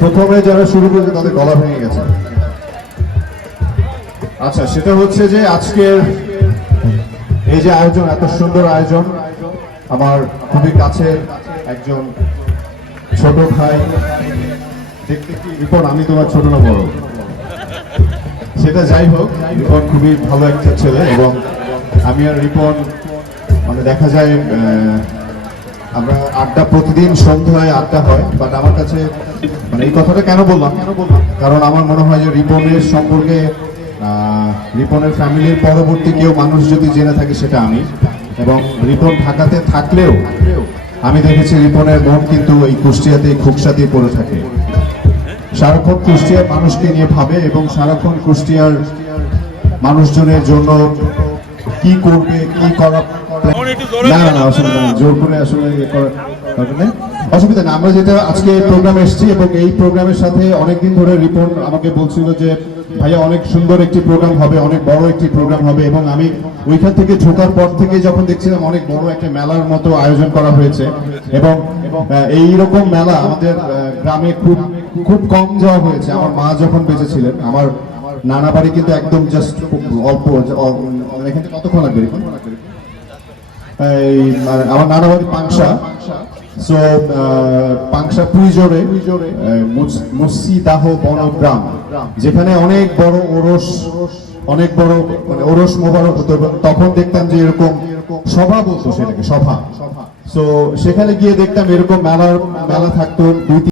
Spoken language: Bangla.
প্রথমে যারা শুরু করেছে, তাদের গলা ভেঙে গেছে। আচ্ছা সেটা হচ্ছে যে আজকের এই যে আয়োজন, এত সুন্দর আয়োজন, আমার খুবই কাছের একজন ছোট ভাই, দেখতে কি রিপন? আমি তোমার ছোট না বড়। সেটা যাই হোক, রিপন খুবই ভালো একটা ছেলে এবং আমি আর রিপন মানে দেখা যায় আমরা আড্ডা প্রতিদিন সন্ধ্যায় আড্ডা হয় বাট আমার কাছে মানে এই কথাটা কেন বললাম? কেন বললাম কারণ আমার মনে হয় যে রিপনের সম্পর্কে রিপনের ফ্যামিলির পরবর্তী কেউ মানুষ যদি জেনে থাকে সেটা আমি। এবং রিপন ঢাকাতে থাকলেও, আমি দেখেছি রিপনের মন কিন্তু এই কুষ্টিয়াতে খুকসাতেই পড়ে থাকে। সারাক্ষণ কুষ্টিয়ার মানুষকে নিয়ে ভাবে এবং সারাক্ষণ কুষ্টিয়ার মানুষজনের জন্য কি করবে কি করা না না না অসুবিধা নেই জোর করে আসলে। অসুবিধা নেই আমরা যেটা আজকে প্রোগ্রামে এসেছি এবং এই প্রোগ্রামের সাথে অনেকদিন ধরে রিপোর্ট আমাকে বলছিল যে ভাইয়া অনেক সুন্দর একটি প্রোগ্রাম হবে অনেক বড় একটি প্রোগ্রাম হবে। এবং আমি ওইখান থেকে ঢোকার পর থেকে যখন দেখছিলাম অনেক বড় একটা মেলার মতো আয়োজন করা হয়েছে এবং এই রকম মেলা আমাদের গ্রামে খুব খুব কম যাওয়া হয়েছে। আমার মা যখন বেঁচে ছিলেন আমার নানা বাড়ি কিন্তু একদম জাস্ট অল্প মানে এখান কতক্ষণ লাগবে এই মানে আমার নানা বাড়ি পাংশা। সো পাংশা পুইজোরে মুসিদাহ বনগ্রাম, যেখানে অনেক বড় ওরস, অনেক বড় মানে ওরস মোবারক হতো তখন দেখতাম যে এরকম সভা বলতো সেটাকে, সভা। সো সেখানে গিয়ে দেখতাম এরকম মেলার, মেলা থাকতো, দুই